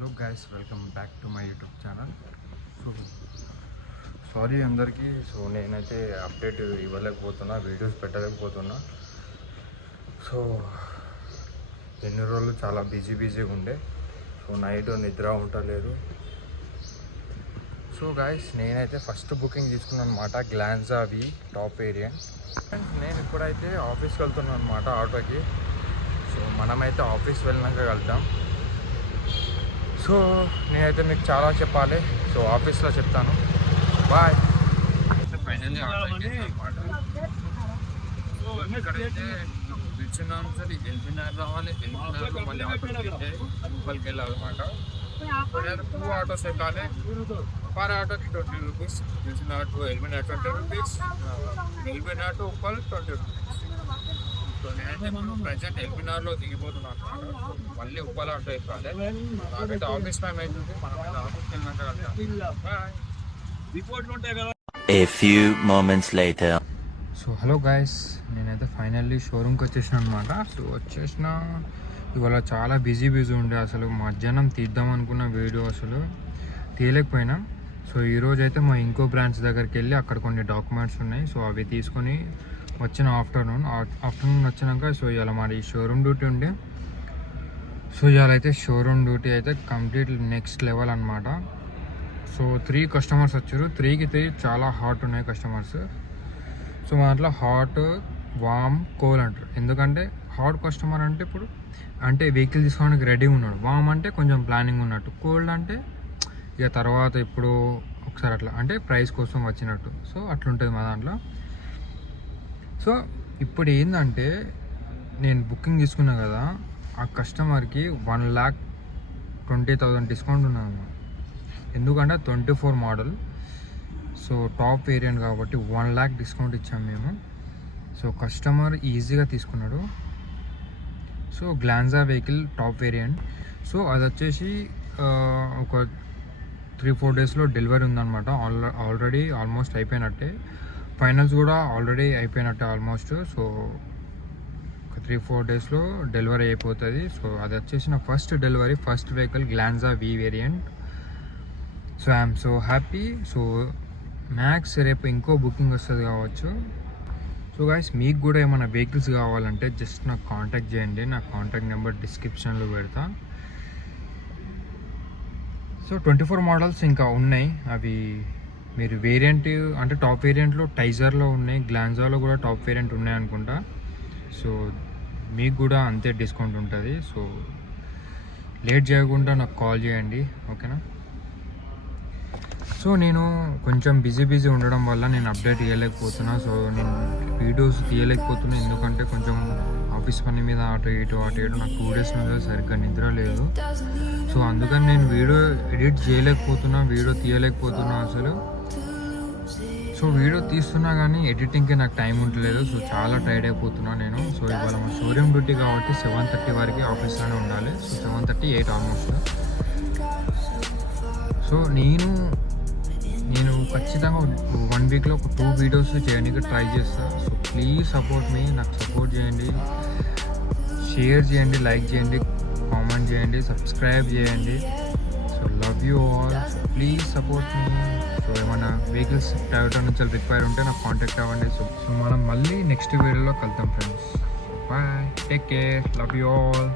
Hello guys, welcome back to my YouTube channel. So sorry అందరికీ. So నేనైతే update ఇవ్వలేకపోతున్నా, videos పెట్టలేకపోతున్నా. So ఎన్ని రోజులు చాలా బిజీగా ఉండే. సో నైట్ నిద్ర ఉండలేదు. సో గైస్, నేనైతే ఫస్ట్ బుకింగ్ తీసుకున్నాను అనమాట, గ్లాన్జా వి టాప్ వేరియంట్. నేను ఇప్పుడైతే ఆఫీస్కి వెళ్తున్నాను అనమాట ఆటోకి. సో మనమైతే ఆఫీస్ వెళ్ళినాక వెళ్తాం. సో నేనైతే మీకు చాలా చెప్పాలి. సో ఆఫీస్లో చెప్తాను. బాయ్. ఫైనల్లీ ఆటో అనమాట. సో ఇక్కడైతే కూర్చున్నాం. సార్ ఎల్బీనగర్ రావాలి, ఎల్బీనగర్లో మళ్ళీ ఆటోకి రూపాయలకి వెళ్ళాలన్నమాట. 2 ఆటోస్ ఎక్కాలి. పర్ ఆటోకి 20 rupees. LB Nagar to LB Nagar 20 rupees, LB Nagar to Uppal 20 rupees. So నేనైతే ప్రజెంట్ ఎల్బీనగర్లో దిగిపోతున్నాను అనమాట. మళ్ళీ ఉప్పల్ ఆటో ఎక్కాలి. నాకైతే ఆఫీస్ టైం అవుతుంది. మనమైతే ఆఫీస్కి వెళ్ళినాక వెళ్తాం. Bye. A few moments later. So hello guys, నేనైతే ఫైనల్లీ షోరూమ్కి వచ్చేసిన అనమాట. సో వచ్చేసిన ఇవాళ చాలా బిజీ ఉండే. అసలు మధ్యాహ్నం తీద్దాం అనుకున్న వీడియో అసలు తీయలేకపోయినా. సో ఈరోజు అయితే మా ఇంకో బ్రాంచ్ దగ్గరికి వెళ్ళి అక్కడ కొన్ని డాక్యుమెంట్స్ ఉన్నాయి. సో అవి తీసుకొని వచ్చిన ఆఫ్టర్నూన్ వచ్చినాక సో ఇవాళ మరి షోరూమ్ డ్యూటీ ఉండే. సో ఇవాళ అయితే షోరూమ్ డ్యూటీ అయితే కంప్లీట్ నెక్స్ట్ లెవెల్ అనమాట. సో 3 కస్టమర్స్ వచ్చారు. 3కి 3 చాలా హాట్ ఉన్నాయి కస్టమర్స్. సో మా దాంట్లో హాట్, వామ్, కోల్ అంటారు. ఎందుకంటే హాట్ కస్టమర్ అంటే ఇప్పుడు అంటే వెహికల్ తీసుకోవడానికి రెడీ ఉన్నాడు. వామ్ అంటే కొంచెం ప్లానింగ్ ఉన్నట్టు. కోల్డ్ అంటే ఇక తర్వాత ఇప్పుడు ఒకసారి అట్లా అంటే ప్రైస్ కోసం వచ్చినట్టు. సో అట్లుంటుంది మా దాంట్లో. సో ఇప్పుడు ఏంటంటే నేను బుకింగ్ తీసుకున్నా కదా, ఆ కస్టమర్కి 1,20,000 డిస్కౌంట్ ఉన్నాను. ఎందుకంటే 24 మోడల్. సో టాప్ వేరియంట్ కాబట్టి 1 lakh డిస్కౌంట్ ఇచ్చాము మేము. సో కస్టమర్ ఈజీగా తీసుకున్నాడు. So గ్లాన్జా vehicle top variant. So అది వచ్చేసి ఒక 3-4 డేస్లో డెలివరీ ఉందన్నమాట. ఆల్రెడీ ఆల్మోస్ట్ అయిపోయినట్టే. ఫైనల్స్ కూడా ఆల్రెడీ అయిపోయినట్టే ఆల్మోస్ట్. సో ఒక 3-4 డేస్లో డెలివరీ అయిపోతుంది. సో అది వచ్చేసి నా first delivery, first vehicle గ్లాన్జా we variant. So I'm so happy. So max రేపు ఇంకో బుకింగ్ వస్తుంది కావచ్చు. సో గైస్, మీకు కూడా ఏమైనా వెహికల్స్ కావాలంటే జస్ట్ నాకు కాంటాక్ట్ చేయండి. నా కాంటాక్ట్ నెంబర్ డిస్క్రిప్షన్లో పెడతా. సో 24 మోడల్స్ ఇంకా ఉన్నాయి. అవి మీరు వేరియంట్ అంటే టాప్ వేరియంట్లో టైజర్లో ఉన్నాయి, గ్లాన్జాలో కూడా టాప్ వేరియంట్ ఉన్నాయి అనుకుంటా. సో మీకు కూడా అంతే డిస్కౌంట్ ఉంటుంది. సో లేట్ చేయకుండా నాకు కాల్ చేయండి, ఓకేనా? సో నేను కొంచెం బిజీ ఉండడం వల్ల నేను అప్డేట్ ఇవ్వలేకపోతున్నా. సో నేను వీడియోస్ తీయలేకపోతున్నా. ఎందుకంటే కొంచెం ఆఫీస్ పని మీద అటు ఇటు నాకు 2 డేస్ మీద సరిగ్గా నిద్ర లేదు. సో అందుకని నేను వీడియో ఎడిట్ చేయలేకపోతున్నా, వీడియో తీయలేకపోతున్నా అసలు. సో వీడియో తీస్తున్నా కానీ ఎడిటింగ్కి నాకు టైం ఉండలేదు. సో చాలా టైర్డ్ అయిపోతున్నా నేను. సో ఇవాళ మా షోరూమ్ డ్యూటీ కాబట్టి 7:30 వరకు ఆఫీస్లోనే ఉండాలి. So 7:30-8 almost. సో నేను ఖచ్చితంగా 1 వీక్లో ఒక 2 వీడియోస్ చేయడానికి ట్రై చేస్తాను. సో ప్లీజ్ సపోర్ట్ మీ. నాకు సపోర్ట్ చేయండి, షేర్ చేయండి, లైక్ చేయండి, కామెంట్ చేయండి, సబ్స్క్రైబ్ చేయండి. So love you all. So please support me. So ఏమైనా వెహికల్స్ టయోటా నుంచి రిక్వైర్ ఉంటే నాకు కాంటాక్ట్ అవ్వండి. సో మనం మళ్ళీ నెక్స్ట్ వీడియోలో కలుద్దాం friends. Bye, take care, love you all.